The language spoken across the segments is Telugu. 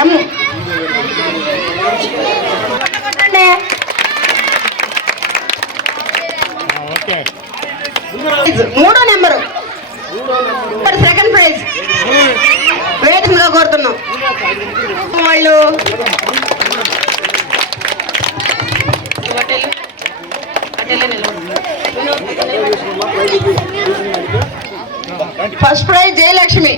ఎం. మూడో నెంబరు సెకండ్ ప్రైజ్ వేదికగా కోరుతున్నాం. వాళ్ళు ఫస్ట్ ప్రైజ్ జయలక్ష్మి.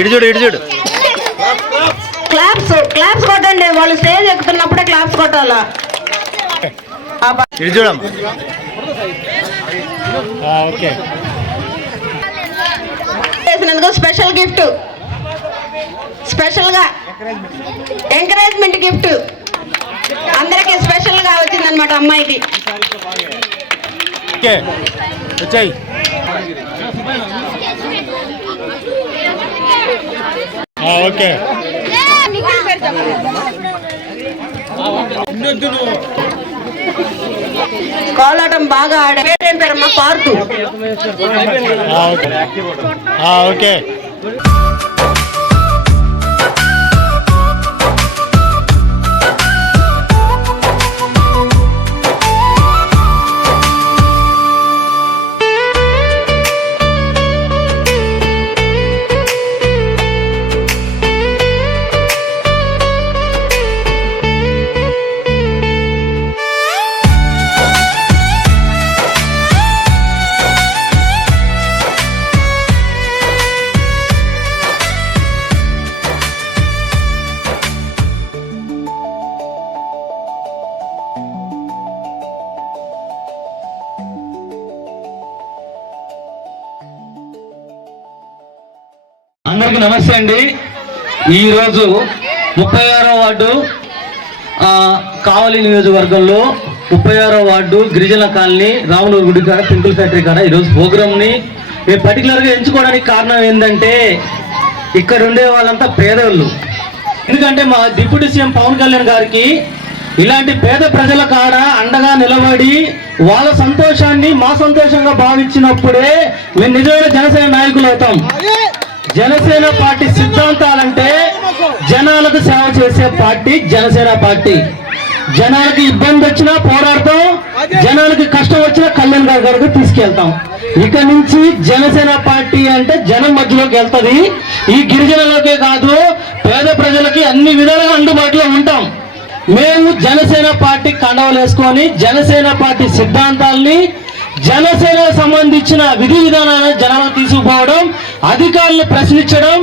ఇటు క్లాప్స్ కొట్టండి. వాళ్ళు స్టేజ్ ఎక్కుతున్నప్పుడే క్లాప్స్ కొట్టాలా. చేసినందుకు స్పెషల్ గిఫ్ట్, స్పెషల్ గా ఎంకరేజ్మెంట్ గిఫ్ట్ అందరికి స్పెషల్ గా వచ్చిందనమాట అమ్మాయికి. ఓకే కోలాటం బాగా ఆడే పేరమ్మా పార్తు. ఓకే అందరికీ నమస్తే అండి. ఈరోజు 36వ వార్డు కావలి నియోజకవర్గంలో 36వ వార్డు గిరిజన కాలనీ రాములూరు గుడి కాడ పింకుల్ ఫ్యాక్టరీ కాడ ఈరోజు ప్రోగ్రామ్ని మేము పర్టికులర్గా ఎంచుకోవడానికి కారణం ఏంటంటే ఇక్కడ ఉండే వాళ్ళంతా పేదవాళ్ళు. ఎందుకంటే మా డిప్యూటీ సీఎం పవన్ కళ్యాణ్ గారికి ఇలాంటి పేద ప్రజల కాడ అండగా నిలబడి వాళ్ళ సంతోషాన్ని మా సంతోషంగా భావించినప్పుడే మేము నిజమైన జనసేన నాయకులు అవుతాం. జనసేన పార్టీ సిద్ధాంతాలంటే జనాలకు సేవ చేసే పార్టీ జనసేన పార్టీ. జనాలకి ఇబ్బంది వచ్చినా పోరాడతాం, జనాలకి కష్టం వచ్చినా కళ్యాణ్ గారికి తీసుకెళ్తాం. ఇక నుంచి జనసేన పార్టీ అంటే జనం మధ్యలోకి వెళ్తుంది. ఈ గిరిజనులకే కాదు పేద ప్రజలకి అన్ని విధాలుగా అందుబాటులో ఉంటాం. మేము జనసేన పార్టీ కండవలు వేసుకొని జనసేన పార్టీ సిద్ధాంతాల్ని జనసేన సంబంధించిన విధి విధానాలను జనాలకు తీసుకుపోవడం, అధికారులు ప్రశ్నించడం,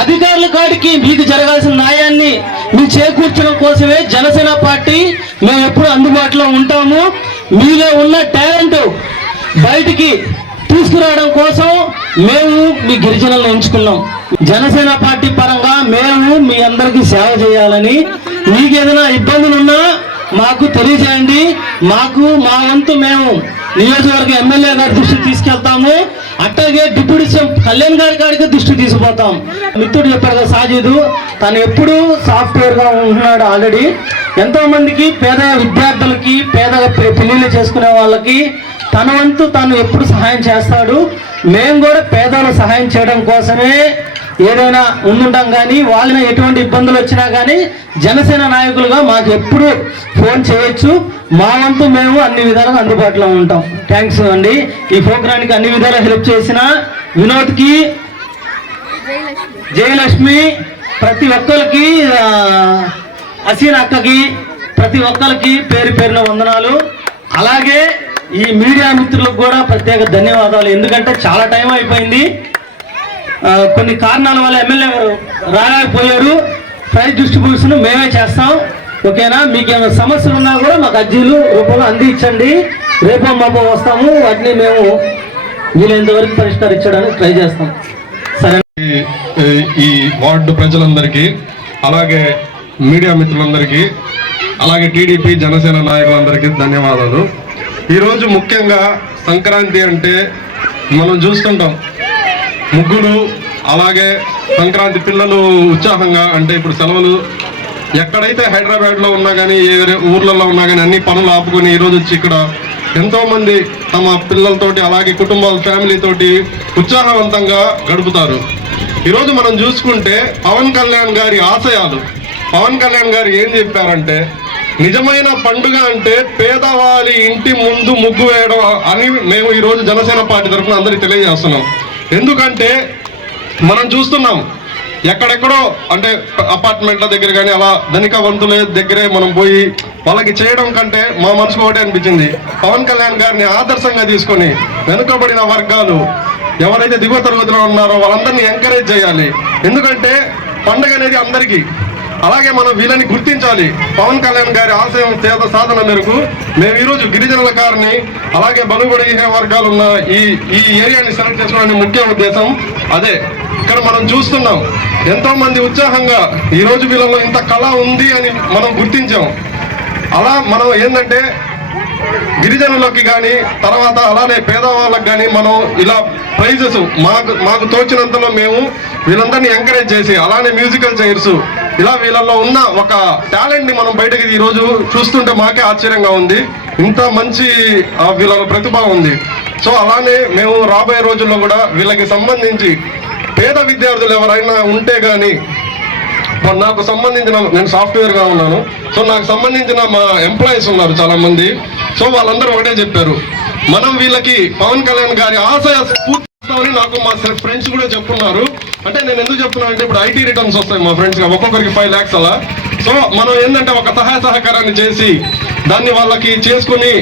అధికారుల కాడికి మీకు జరగాల్సిన న్యాయాన్ని మీరు చేకూర్చడం కోసమే జనసేన పార్టీ మేము ఎప్పుడు అందుబాటులో ఉంటాము. మీలో ఉన్న టాలెంట్ బయటికి తీసుకురావడం కోసం మేము మీ గిరిజనులను ఎంచుకున్నాం. జనసేన పార్టీ పరంగా మేము మీ అందరికీ సేవ చేయాలని, మీకు ఏదైనా ఇబ్బందులున్నా మాకు తెలియజేయండి. మాకు మా వంతు మేము నియోజకవర్గ ఎమ్మెల్యే గారి దృష్టికి తీసుకెళ్తాము. అట్లాగే డిప్యూటీ సీఎం కళ్యాణ్ గారి కాడికి దృష్టికి తీసుకుపోతాం. మిత్రుడు చెప్పాడు కదా సాజిద్, తను ఎప్పుడు సాఫ్ట్వేర్ గా ఉంటున్నాడు. ఆల్రెడీ ఎంతో మందికి పేద విద్యార్థులకి పేద పెళ్లిళ్ళు చేసుకునే వాళ్ళకి తన వంతు తను ఎప్పుడు సహాయం చేస్తాడు. మేము కూడా పేదలకు సహాయం చేయడం కోసమే ఏదైనా ఉండుంటాం. కానీ వాళ్ళని ఎటువంటి ఇబ్బందులు వచ్చినా కానీ జనసేన నాయకులుగా మాకు ఎప్పుడు ఫోన్ చేయొచ్చు. మా వంతు మేము అన్ని విధాలుగా అందుబాటులో ఉంటాం. థ్యాంక్స్ అండి. ఈ ప్రోగ్రానికి అన్ని విధాలుగా హెల్ప్ చేసిన వినోద్కి, జయలక్ష్మి, ప్రతి ఒక్కరికి, అసీన్ అక్కకి, ప్రతి ఒక్కరికి పేరు పేరున వందనాలు. అలాగే ఈ మీడియా మిత్రులకు కూడా ప్రత్యేక ధన్యవాదాలు. ఎందుకంటే చాలా టైం అయిపోయింది. కొన్ని కారణాల వల్ల ఎమ్మెల్యే గారు రాలేకపోయారు. ప్రైజ్ డిస్ట్రిబ్యూషన్ మేమే చేస్తాం. ఓకేనా? మీకు ఏమైనా సమస్యలు ఉన్నా కూడా మాకు అర్జీలు రూపంలో అందించండి. రేపో మాపో వస్తాము. వాటిని మేము వీలైనంతవరకు పరిష్కరించడానికి ట్రై చేస్తాం. సరే. ఈ వార్డు ప్రజలందరికీ, అలాగే మీడియా మిత్రులందరికీ, అలాగే టీడీపీ జనసేన నాయకులందరికీ ధన్యవాదాలు. ఈరోజు ముఖ్యంగా సంక్రాంతి అంటే మనం చూస్తుంటాం ముగ్గులు, అలాగే సంక్రాంతి పిల్లలు ఉత్సాహంగా, అంటే ఇప్పుడు సెలవులు ఎక్కడైతే హైదరాబాద్లో ఉన్నా కానీ ఏ ఊర్లలో ఉన్నా కానీ అన్ని పనులు ఆపుకొని ఈరోజు వచ్చి ఇక్కడ ఎంతో మంది తమ పిల్లలతోటి అలాగే కుటుంబాల ఫ్యామిలీతోటి ఉత్సాహవంతంగా గడుపుతారు. ఈరోజు మనం చూసుకుంటే పవన్ కళ్యాణ్ గారి ఆశయాలు, పవన్ కళ్యాణ్ గారు ఏం చెప్పారంటే నిజమైన పండుగ అంటే పేదవారి ఇంటి ముందు ముగ్గు వేయడం అని మేము ఈరోజు జనసేన పార్టీ తరఫున అందరికీ తెలియజేస్తున్నాం. ఎందుకంటే మనం చూస్తున్నాం ఎక్కడెక్కడో అంటే అపార్ట్మెంట్ల దగ్గర కానీ అలా ధనికవంతుల దగ్గరే మనం పోయి వాళ్ళకి చేయడం కంటే మా మనసుకు ఒకటే అనిపించింది, పవన్ కళ్యాణ్ గారిని ఆదర్శంగా తీసుకొని వెనుకబడిన వర్గాలు ఎవరైతే దిగువ తరగతిలో ఉన్నారో వాళ్ళందరినీ ఎంకరేజ్ చేయాలి. ఎందుకంటే పండుగ అనేది అందరికీ, అలాగే మనం వీళ్ళని గుర్తించాలి. పవన్ కళ్యాణ్ గారి ఆశయం చేత సాధన మేరకు మేము ఈరోజు గిరిజనుల కారిని అలాగే బలుగుబడిన వర్గాలు ఉన్న ఈ ఏరియాని సెలెక్ట్ చేసుకోవడానికి ముఖ్య ఉద్దేశం అదే. ఇక్కడ మనం చూస్తున్నాం ఎంతో మంది ఉత్సాహంగా ఈరోజు వీళ్ళలో ఇంత కళ ఉంది అని మనం గుర్తించాం. అలా మనం ఏంటంటే గిరిజనులకి కానీ తర్వాత అలానే పేదవాళ్ళకి కానీ మనం ఇలా ప్రైజెస్ మాకు తోచినంతలో మేము వీళ్ళందరినీ ఎంకరేజ్ చేసి అలానే మ్యూజికల్ చైర్స్ ఇలా వీళ్ళల్లో ఉన్న ఒక టాలెంట్ ని మనం బయటకి ఈరోజు చూస్తుంటే మాకే ఆశ్చర్యంగా ఉంది. ఇంత మంచి వీళ్ళ ప్రతిభ ఉంది. సో అలానే మేము రాబోయే రోజుల్లో కూడా వీళ్ళకి సంబంధించి పేద విద్యార్థులు ఎవరైనా ఉంటే కానీ నాకు సంబంధించిన, నేను సాఫ్ట్వేర్గా ఉన్నాను, సో నాకు సంబంధించిన మా ఎంప్లాయీస్ ఉన్నారు చాలా మంది. సో వాళ్ళందరూ ఒకటే చెప్పారు, మనం వీళ్ళకి పవన్ కళ్యాణ్ గారి ఆశయ స్ఫూర్తిని నాకు మా ఫ్రెండ్స్ కూడా చెప్తున్నారు. అంటే నేను ఎందుకు చెప్తున్నాను అంటే ఇప్పుడు ఐటీ రిటర్న్స్ వస్తాయి మా ఫ్రెండ్స్ ఒక్కొక్కరికి 5 lakhs అలా. సో మనం ఏంటంటే ఒక సహాయ సహకారాన్ని చేసి దాన్ని వాళ్ళకి చేసుకుని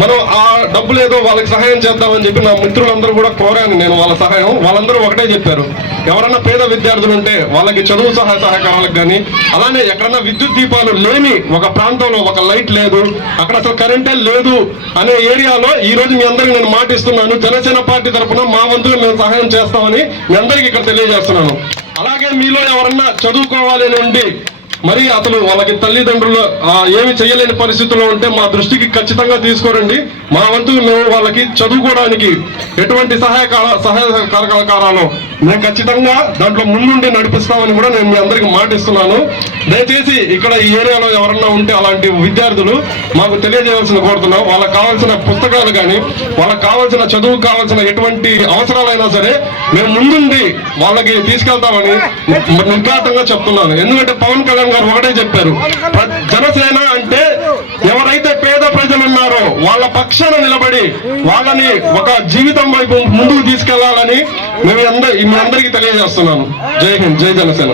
మనం ఆ డబ్బులు ఏదో వాళ్ళకి సహాయం చేద్దామని చెప్పి నా మిత్రులందరూ కూడా కోరాను నేను వాళ్ళ సహాయం. వాళ్ళందరూ ఒకటే చెప్పారు, ఎవరన్నా పేద విద్యార్థులు ఉంటే వాళ్ళకి చదువు సహాయ సహకారాలకు కానీ అలానే ఎక్కడన్నా విద్యుత్ దీపాలు లేని ఒక ప్రాంతంలో ఒక లైట్ లేదు, అక్కడ అసలు కరెంటే లేదు అనే ఏరియాలో ఈ రోజు మీ అందరికీ నేను మాటిస్తున్నాను, జనసేన పార్టీ తరఫున మా వంతుగా మేము సహాయం చేస్తామని మీ అందరికీ ఇక్కడ తెలియజేస్తున్నాను. అలాగే మీలో ఎవరన్నా చదువుకోవాలి అని ఉండి మరి అసలు వాళ్ళకి తల్లిదండ్రులు ఏమి చేయలేని పరిస్థితుల్లో ఉంటే మా దృష్టికి ఖచ్చితంగా తీసుకోరండి. మా వంతు మేము వాళ్ళకి చదువుకోవడానికి ఎటువంటి సహాయకారాలు మేము ఖచ్చితంగా దాంట్లో ముందుండి నడిపిస్తామని కూడా నేను మీ అందరికి మాటిస్తున్నాను. దయచేసి ఇక్కడ ఈ ఏరియాలో ఎవరన్నా ఉంటే అలాంటి విద్యార్థులు మాకు తెలియజేయాల్సిన కోరుతున్నాం. వాళ్ళకి కావాల్సిన పుస్తకాలు కానీ వాళ్ళకి కావాల్సిన చదువుకు కావాల్సిన ఎటువంటి అవసరాలైనా సరే మేము ముందుండి వాళ్ళకి తీసుకెళ్తామని నిర్ఘాటంగా చెప్తున్నాను. ఎందుకంటే పవన్ కళ్యాణ్ గారు ఒకటే చెప్పారు, జనసేన అంటే ఎవరైతే పేద ప్రజలు ఉన్నారో వాళ్ళ పక్షాన నిలబడి వాళ్ళని ఒక జీవితం వైపు ముందుకు తీసుకెళ్లాలని మేము మీ అందరికీ తెలియజేస్తున్నాను. జై హింద్, జై జనసేన.